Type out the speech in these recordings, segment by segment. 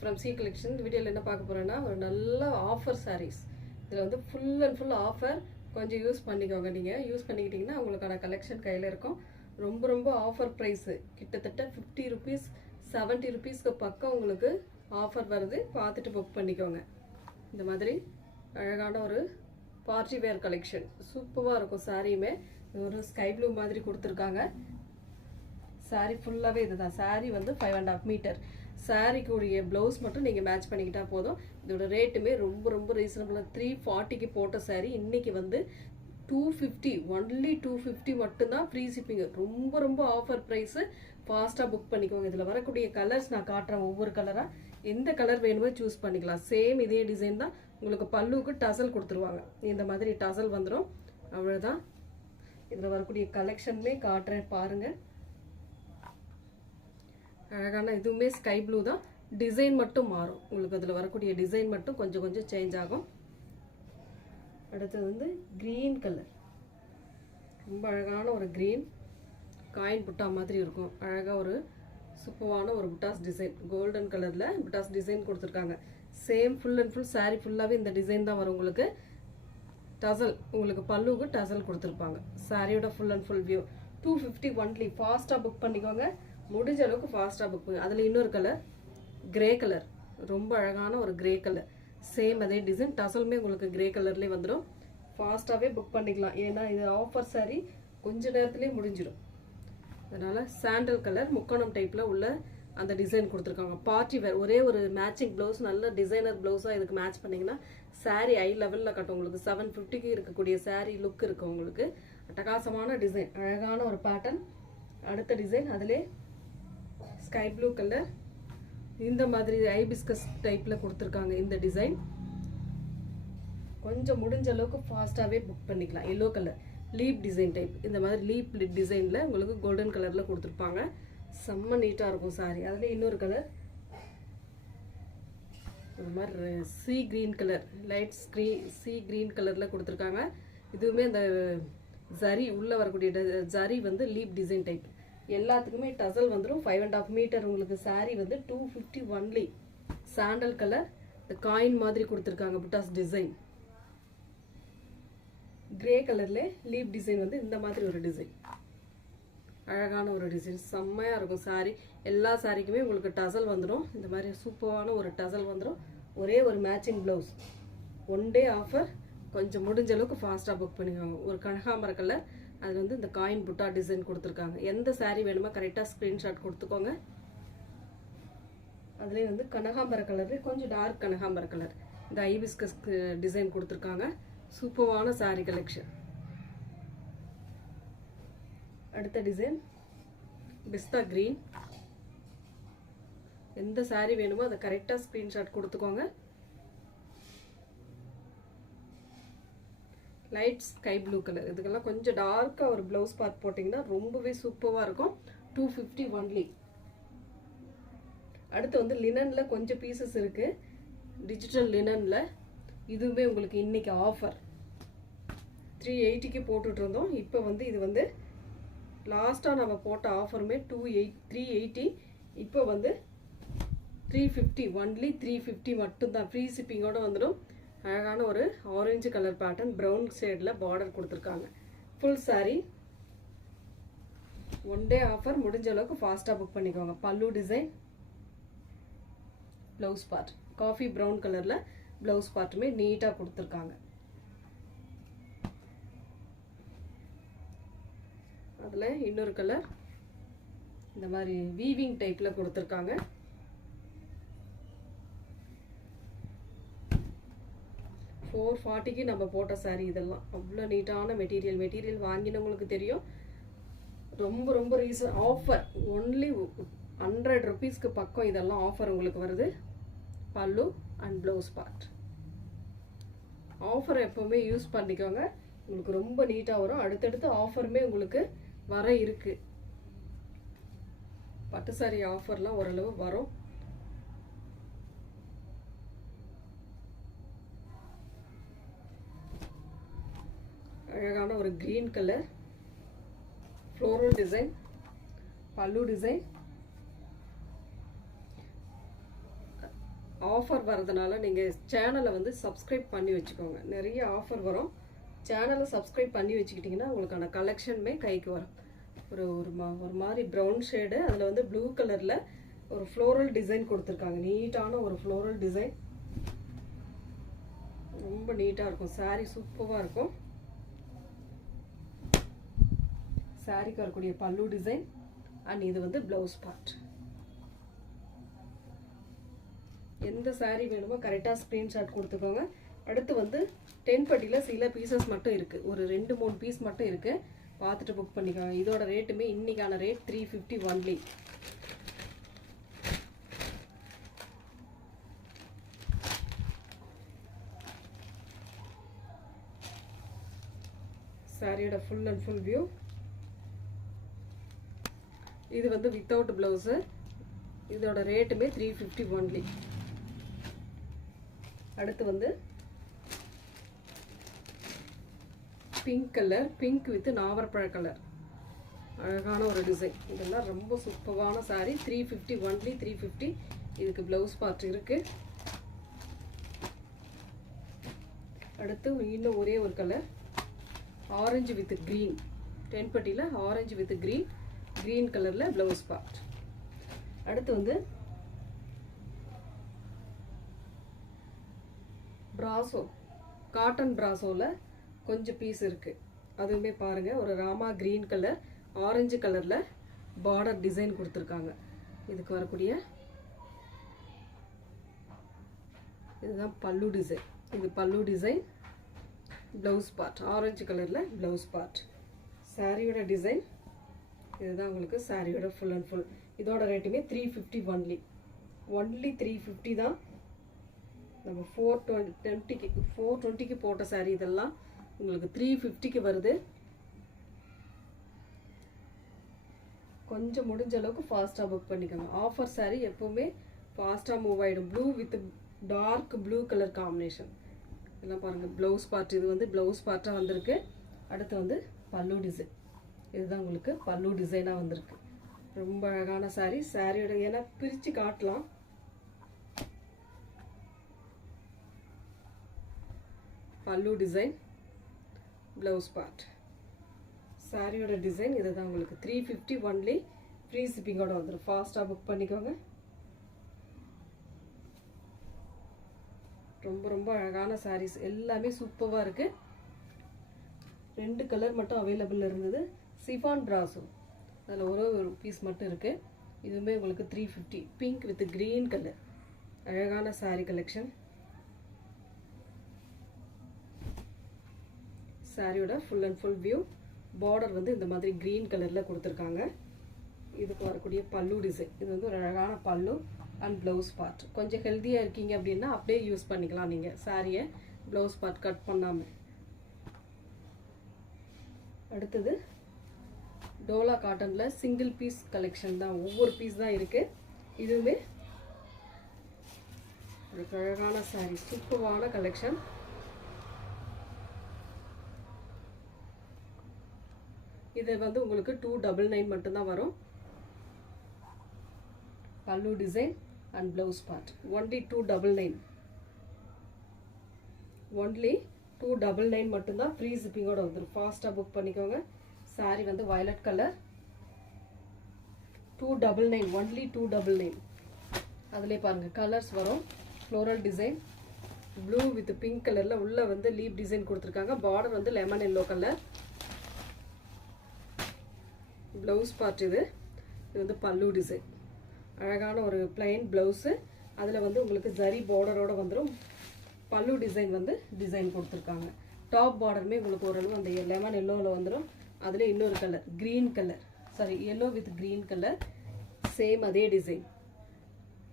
From C collection இந்த வீடியோல என்ன பார்க்க போறேன்னா ஒரு நல்ல ஆஃபர் sarees. இதுல வந்து full and full ஆஃபர். கொஞ்சம் யூஸ் பண்ணிக்கோங்க. நீங்க யூஸ் பண்ணிக்கிட்டீங்கன்னா உங்களுக்கான கலெக்ஷன் கையில இருக்கும். ரொம்ப ஆஃபர் பிரைஸ். கிட்டத்தட்ட 50 rupees 70 rupeesக்கு பக்கம் உங்களுக்கு ஆஃபர் வருது. பார்த்துட்டு புக் பண்ணிக்கோங்க. இந்த மாதிரி அழகான ஒரு பார்ட்டி வேர் கலெக்ஷன். சூப்பரா இருக்கும் சாரியுமே. ஒரு ஸ்கை ப்ளூ மாதிரி கொடுத்திருக்காங்க. சாரி ஃபுல்லாவே இதுதான். சாரி வந்து 5.5 மீட்டர். சாரிக்கு உடைய ப்ளவுஸ் மட்டும் நீங்கள் மேட்ச் பண்ணிக்கிட்டா போதும். இதோட ரேட்டுமே ரொம்ப ரீசனபிளாக 340க்கு போட்ட சாரி இன்னைக்கு வந்து 250 ஒன்லி 250 மட்டும்தான் ஃப்ரீ ஷிப்பிங். ரொம்ப ஆஃபர் ப்ரைஸு. ஃபாஸ்ட்டாக புக் பண்ணிக்கோங்க. இதில் வரக்கூடிய கலர்ஸ் நான் காட்டுறேன். ஒவ்வொரு கலராக எந்த கலர் வேணுமோ சூஸ் பண்ணிக்கலாம். சேம் இதே டிசைன் தான். உங்களுக்கு பல்லுக்கு டசல் கொடுத்துருவாங்க. இந்த மாதிரி டசல் வந்துடும். அவ்வளோதான். இதில் வரக்கூடிய கலெக்ஷன்லேயே காட்டுறேன் பாருங்கள். அழகான இதுவுமே ஸ்கை ப்ளூ தான். டிசைன் மட்டும் மாறும். உங்களுக்கு அதில் வரக்கூடிய டிசைன் மட்டும் கொஞ்சம் சேஞ்ச் ஆகும். அடுத்தது வந்து க்ரீன் கலர். ரொம்ப அழகான ஒரு க்ரீன் காயின் புட்டா மாதிரி இருக்கும். அழகாக ஒரு சூப்பரான ஒரு புட்டாஸ் டிசைன். கோல்டன் கலரில் புட்டாஸ் டிசைன் கொடுத்துருக்காங்க. Same full and full sari ஃபுல்லாகவே இந்த டிசைன் தான் வரும். உங்களுக்கு டசல், உங்களுக்கு பல்லுக்கு டசல் கொடுத்துருப்பாங்க. சாரியோட full and full view. 250 only. ஃபாஸ்ட்டாக புக் பண்ணிக்கோங்க. முடிஞ்ச அளவுக்கு ஃபாஸ்ட்டாக புக் பண்ணுங்க. அதில் இன்னொரு கலர் கிரே கலர். ரொம்ப அழகான ஒரு கிரே கலர். சேம் அதே டிசைன். டசலுமே உங்களுக்கு கிரே கலர்லேயே வந்துடும். ஃபாஸ்ட்டாகவே புக் பண்ணிக்கலாம். ஏன்னா இது ஆஃபர் சாரி கொஞ்ச நேரத்துலேயே முடிஞ்சிடும். அதனால் சாண்டல் கலர் முக்கோணம் டைப்பில் உள்ள அந்த டிசைன் கொடுத்துருக்காங்க. Party wear. ஒரே ஒரு மேட்சிங் ப்ளவுஸ், நல்ல டிசைனர் ப்ளவுஸாக இதுக்கு மேட்ச் பண்ணிங்கன்னா சாரீ ஐ லெவலில் கட்டும். உங்களுக்கு 750க்கு இருக்கக்கூடிய சாரீ லுக் இருக்குது. உங்களுக்கு அட்டகாசமான டிசைன். அழகான ஒரு பேட்டர்ன். அடுத்த டிசைன் அதிலே ஸ்கை ப்ளூ கலர். இந்த மாதிரி ஐபிஸ்கஸ் டைப்பில் கொடுத்துருக்காங்க இந்த டிசைன். கொஞ்சம் முடிஞ்ச அளவுக்கு ஃபாஸ்ட்டாகவே புக் பண்ணிக்கலாம். Yellow colour leaf design type. இந்த மாதிரி லீப் டிசைனில் உங்களுக்கு கோல்டன் கலரில் கொடுத்துருப்பாங்க. செம்ம நீட்டாக இருக்கும் சாரி. அதில் இன்னொரு கலர் இந்த மாதிரி C green colour. Light C green கலரில் கொடுத்துருக்காங்க. இதுவுமே அந்த ஜரி உள்ளே வரக்கூடிய ஜரி வந்து லீப் டிசைன் டைப். எல்லாத்துக்குமே டசல் வந்துடும். 5.5 மீட்டர். உங்களுக்கு சாரீ வந்து 250 ஒன்லி. Sandal colour. இந்த காயின் மாதிரி கொடுத்துருக்காங்க புட்டாஸ் டிசைன். கிரே கலர்ல லீப் டிசைன் வந்து இந்த மாதிரி ஒரு டிசைன். அழகான ஒரு டிசைன். செம்மையாக இருக்கும் சாரீ. எல்லா சாரிக்குமே உங்களுக்கு டசல் வந்துடும். இந்த மாதிரி சூப்பரான ஒரு டசல் வந்துடும். ஒரே ஒரு matching blouse. One day offer. கொஞ்சம் முடிஞ்ச அளவுக்கு ஃபாஸ்ட்டாக புக் பண்ணிக்கோங்க. ஒரு கனகாம்பர கலர். அது வந்து இந்த காயின் புட்டா டிசைன் கொடுத்துருக்காங்க. எந்த சாரீ வேணுமோ கரெக்டாக ஸ்க்ரீன்ஷாட் கொடுத்துக்கோங்க. அதுலேயே வந்து கனகாம்பர கலர், கொஞ்சம் டார்க் கனகாம்பர கலர். இந்த ஐபிஸ்கஸ் டிசைன் கொடுத்துருக்காங்க. சூப்பரான சாரீ கலெக்ஷன். அடுத்த டிசைன் பிஸ்தா கிரீன். எந்த சாரீ வேணுமோ அதை கரெக்டாக ஸ்க்ரீன்ஷாட் கொடுத்துக்கோங்க. Light sky blue colour. இதுக்கெல்லாம் கொஞ்சம் டார்க்காக ஒரு ப்ளவுஸ் பார்ட் போட்டிங்கன்னா ரொம்பவே சூப்பராக இருக்கும். 250 ஒன்லி. அடுத்து வந்து லினனில் கொஞ்சம் பீசஸ் இருக்குது. டிஜிட்டல் லினனில் இதுவுமே உங்களுக்கு இன்னைக்கு ஆஃபர். 380க்கு போட்டுட்டு இருந்தோம். இப்போ வந்து இது வந்து லாஸ்ட்டாக நம்ம போட்ட ஆஃபருமே 380. இப்போ வந்து 350 ஒன்லி. 350 மட்டும்தான். ஃப்ரீ ஷிப்பிங்கோடு வந்துடும். அழகான ஒரு ஆரஞ்சு கலர் பேட்டர்ன். ப்ரௌன் ஷேடில் பார்டர் கொடுத்துருக்காங்க. Full sari. One day offer. முடிஞ்ச அளவுக்கு ஃபாஸ்ட்டாக புக் பண்ணிக்கோங்க. பல்லு design. Blouse part coffee brown கலரில் ப்ளவுஸ் பார்ட்டுமே நீட்டாக கொடுத்துருக்காங்க. அதில் இன்னொரு கலர் இந்த மாதிரி வீவிங் டைப்பில் கொடுத்துருக்காங்க. $440க்கு நம்ம போட்ட சாரீ இதெல்லாம். அவ்வளோ நீட்டான மெட்டீரியல் வாங்கினவங்களுக்கு தெரியும். ரொம்ப ரீசன் ஆஃபர். ஒன்லி 100 rupeesக்கு பக்கம் இதெல்லாம் ஆஃபர் உங்களுக்கு வருது. பல்லு அண்ட் ப்ளவுஸ் பார்ட். ஆஃபர் எப்போவுமே யூஸ் பண்ணிக்கோங்க. உங்களுக்கு ரொம்ப நீட்டாக வரும். அடுத்தடுத்து ஆஃபருமே உங்களுக்கு வர இருக்கு. பட்டு சாரி ஆஃபர்லாம் ஓரளவு வரும். அழகான ஒரு கிரீன் கலர் ஃப்ளோரல் டிசைன். பல்லு டிசைன். ஆஃபர் வரதுனால நீங்கள் சேனலை வந்து சப்ஸ்கிரைப் பண்ணி வச்சுக்கோங்க. நிறைய ஆஃபர் வரும். சேனலை சப்ஸ்கிரைப் பண்ணி வச்சுக்கிட்டிங்கன்னா உங்களுக்கான கலெக்ஷனுமே கைக்கு வரும். ஒரு மாதிரி ப்ரௌன் ஷேடு, அதில் வந்து ப்ளூ கலரில் ஒரு ஃப்ளோரல் டிசைன் கொடுத்துருக்காங்க. நீட்டான ஒரு ஃப்ளோரல் டிசைன், ரொம்ப நீட்டாக இருக்கும். சாரீ சூப்பராக இருக்கும். சாரீக்கு வரக்கூடிய பல்லு டிசைன் அண்ட் இது வந்து ப்ளவுஸ் பார்ட். எந்த சாரீ வேணுமோ கரெக்டாக ஸ்க்ரீன்ஷாட் கொடுத்துக்கோங்க. அடுத்து வந்து 10 பட்டியில் சில பீசஸ் மட்டும் இருக்குது, ஒரு 2-3 பீஸ் மட்டும் இருக்குது, பார்த்துட்டு புக் பண்ணிக்கோங்க. இதோட ரேட்டுமே இன்னைக்கான ரேட் 350 ஒன்லி. சாரியோட ஃபுல் அண்ட் ஃபுல் வியூ. இது வந்து வித்தவுட் ப்ளவுஸு. இதோட ரேட்டுமே 350 ஒன்லி. அடுத்து வந்து பிங்க் கலர், பிங்க் வித் நாவற்பழ கலர், அழகான ஒரு டிசைன். இதெல்லாம் ரொம்ப சூப்பரான சாரீ. 350 ஒன்லி, 350. இதுக்கு ப்ளவுஸ் பார்ட் இருக்கு. அடுத்து இன்னும் ஒரே ஒரு கலர், ஆரஞ்சு வித் க்ரீன். 10 பட்டியில் ஆரஞ்சு வித் க்ரீன் கலரில் ப்ளவுஸ் பார்ட். அடுத்து வந்து பிராசோ, காட்டன் பிராசோவில் கொஞ்சம் பீஸ் இருக்குது, அதுவுமே பாருங்கள். ஒரு ராமா க்ரீன் கலர், ஆரஞ்சு கலரில் பார்டர் டிசைன் கொடுத்துருக்காங்க. இதுக்கு வரக்கூடிய இதுதான் பல்லு டிசைன். இது பல்லு டிசைன், ப்ளவுஸ் பார்ட் ஆரஞ்சு கலரில் ப்ளவுஸ் பார்ட். சாரியோட டிசைன் இதுதான் உங்களுக்கு சாரியோட ஃபுல் அண்ட் ஃபுல். இதோட ரேட்டுமே 350 ஒன்லி. 350 தான். நம்ம 420க்கு போட்ட சாரீ இதெல்லாம் உங்களுக்கு 350க்கு வருது. கொஞ்சம் முடிஞ்ச அளவுக்கு ஃபாஸ்ட்டாக புக் பண்ணிக்கோங்க. ஆஃபர் சாரீ எப்போவுமே ஃபாஸ்ட்டாக மூவ் ஆகிடும். Blue with dark blue colour combination. இதெல்லாம் பாருங்கள், ப்ளவுஸ் பார்ட். இது வந்து ப்ளவுஸ் பார்ட்டாக வந்திருக்கு. அடுத்து வந்து பல்லு டிசைன். இதுதான் உங்களுக்கு பல்லு டிசைனாக வந்திருக்கு. ரொம்ப அழகான சாரீ. சாரியோட ஏன்னா பிரித்து காட்டலாம். பல்லு டிசைன், ப்ளவுஸ் பார்ட். சாரியோட டிசைன் இதுதான் உங்களுக்கு 350 ஒன்லி. ஃப்ரீ ஷிப்பிங்கோட வந்துடும். ஃபாஸ்ட்டாக புக் பண்ணிக்கோங்க. ரொம்ப ரொம்ப அழகான சாரீஸ் எல்லாமே சூப்பராக இருக்குது. 2 கலர் மட்டும் அவைலபிள் இருந்தது. சிஃபான் பிராசோ, அதில் ஒரு பீஸ் மட்டும் இருக்குது. இதுவுமே உங்களுக்கு 350. பிங்க் வித் க்ரீன் கலர், அழகான சாரீ கலெக்ஷன். சாரியோட full and full view. Border வந்து இந்த மாதிரி க்ரீன் கலரில் கொடுத்துருக்காங்க. இதுக்கு வரக்கூடிய பல்லு டிசைன். இது வந்து ஒரு அழகான பல்லு அண்ட் ப்ளவுஸ் பார்ட். கொஞ்சம் ஹெல்த்தியாக இருக்கீங்க அப்படின்னா அப்படியே யூஸ் பண்ணிக்கலாம் நீங்கள் சாரியை, ப்ளவுஸ் பார்ட் கட் பண்ணாமல். அடுத்தது டோலா காட்டனில் சிங்கிள் பீஸ் கலெக்ஷன் தான், ஒவ்வொரு பீஸ் தான் இருக்குது. இதுவுமே ஒரு அழகான சாரீ, சூப்பரான கலெக்ஷன். இது வந்து உங்களுக்கு 299 மட்டும்தான் வரும். பல்லு design and blouse part. Only 299. Only 299 மட்டும்தான். ஃப்ரீ ஷிப்பிங்கோட வந்துடும். ஃபாஸ்ட்டாக புக் பண்ணிக்கோங்க. சாரி வந்து வயலட் கலர். 299. ஒன்லி 299. அதிலே பாருங்கள் கலர்ஸ் வரும். Floral design, blue with pink கலரில் உள்ள வந்து லீப் டிசைன் கொடுத்துருக்காங்க. பார்டர் வந்து lemon yellow colour. Blouse part. இது வந்து பல்லு டிசைன். அழகான ஒரு பிளைன் ப்ளவுஸு. அதில் வந்து உங்களுக்கு ஜரி பார்டரோடு வந்துடும். பல்லு டிசைன் வந்து டிசைன் கொடுத்துருக்காங்க. டாப் பார்டருமே உங்களுக்கு ஓரளவு அந்த லெமன் எல்லோவில் வந்துடும். அதில் இன்னொரு colour green colour, sorry yellow with green colour, same அதே டிசைன்.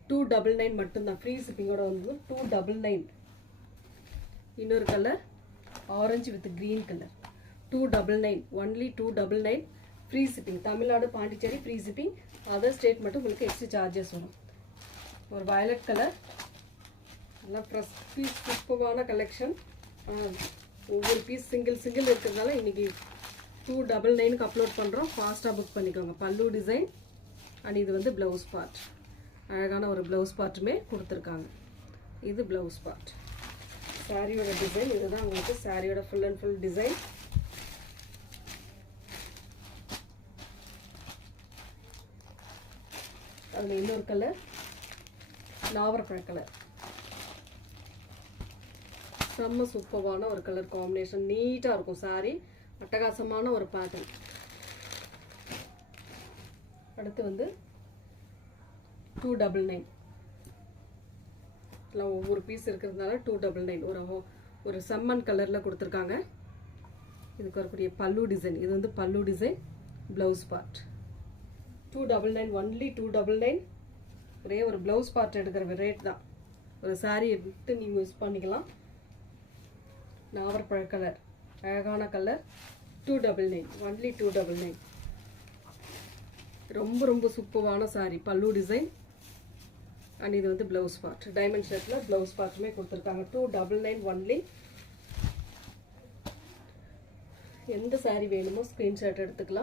299 மட்டும்தான். ஃப்ரீ ஷிப்பிங்கோட வந்து 299. இன்னொரு colour orange with green colour. 299. Only 299. Free shipping. Tamil Nadu, Pondicherry free shipping. Other state மட்டும் உங்களுக்கு எக்ஸ்ட்ரா சார்ஜஸ் வரும். ஒரு வயலட் கலர், எல்லாம் ஃப்ரெஷ் பீஸ், சூப்பரான கலெக்ஷன். ஒவ்வொரு பீஸ் சிங்கிள் இருக்கிறதுனால இன்றைக்கி 299க்கு அப்லோட் பண்ணுறோம். ஃபாஸ்ட்டாக புக் பண்ணிக்கோங்க. பல்லு டிசைன் அண்ட் இது வந்து ப்ளவுஸ் பார்ட். அழகான ஒரு ப்ளவுஸ் பார்ட்டுமே கொடுத்துருக்காங்க. இது ப்ளவுஸ் பார்ட். சாரியோட டிசைன் இதுதான் உங்களுக்கு சாரியோட ஃபுல் அண்ட் ஃபுல் டிசைன். அதில் இன்னொரு கலர் நாவரப்பழ கலர். செம்ம சூப்பரான ஒரு கலர் காம்பினேஷன். நீட்டாக இருக்கும் சாரி. அட்டகாசமான ஒரு பேட்டர்ன். அடுத்து வந்து 299. எல்லாம் ஒவ்வொரு பீஸ் இருக்கிறதுனால 299. ஒரு செம்மன் கலரில் கொடுத்துருக்காங்க. இதுக்கு வரக்கூடிய பல்லு டிசைன். இது வந்து பல்லு டிசைன். Blouse part 299. ஒன்லி 299. ஒரே ஒரு ப்ளவுஸ் பார்ட் எடுக்கிற ரேட் தான். ஒரு சாரி எடுத்து நீங்கள் யூஸ் பண்ணிக்கலாம். நாவற்பழ கலர், அழகான கலர். 299. ஒன்லி 299. ரொம்ப ரொம்ப சூப்பரான சாரி. பல்லு டிசைன் அண்ட் இது வந்து ப்ளவுஸ் பார்ட். டைமண்ட் ஷேப்பில் ப்ளவுஸ் பார்ட்டுமே கொடுத்துருக்காங்க. 299 ஒன்லி. எந்த சாரி வேணுமோ ஸ்க்ரீன்ஷாட் எடுத்துக்கலாம்.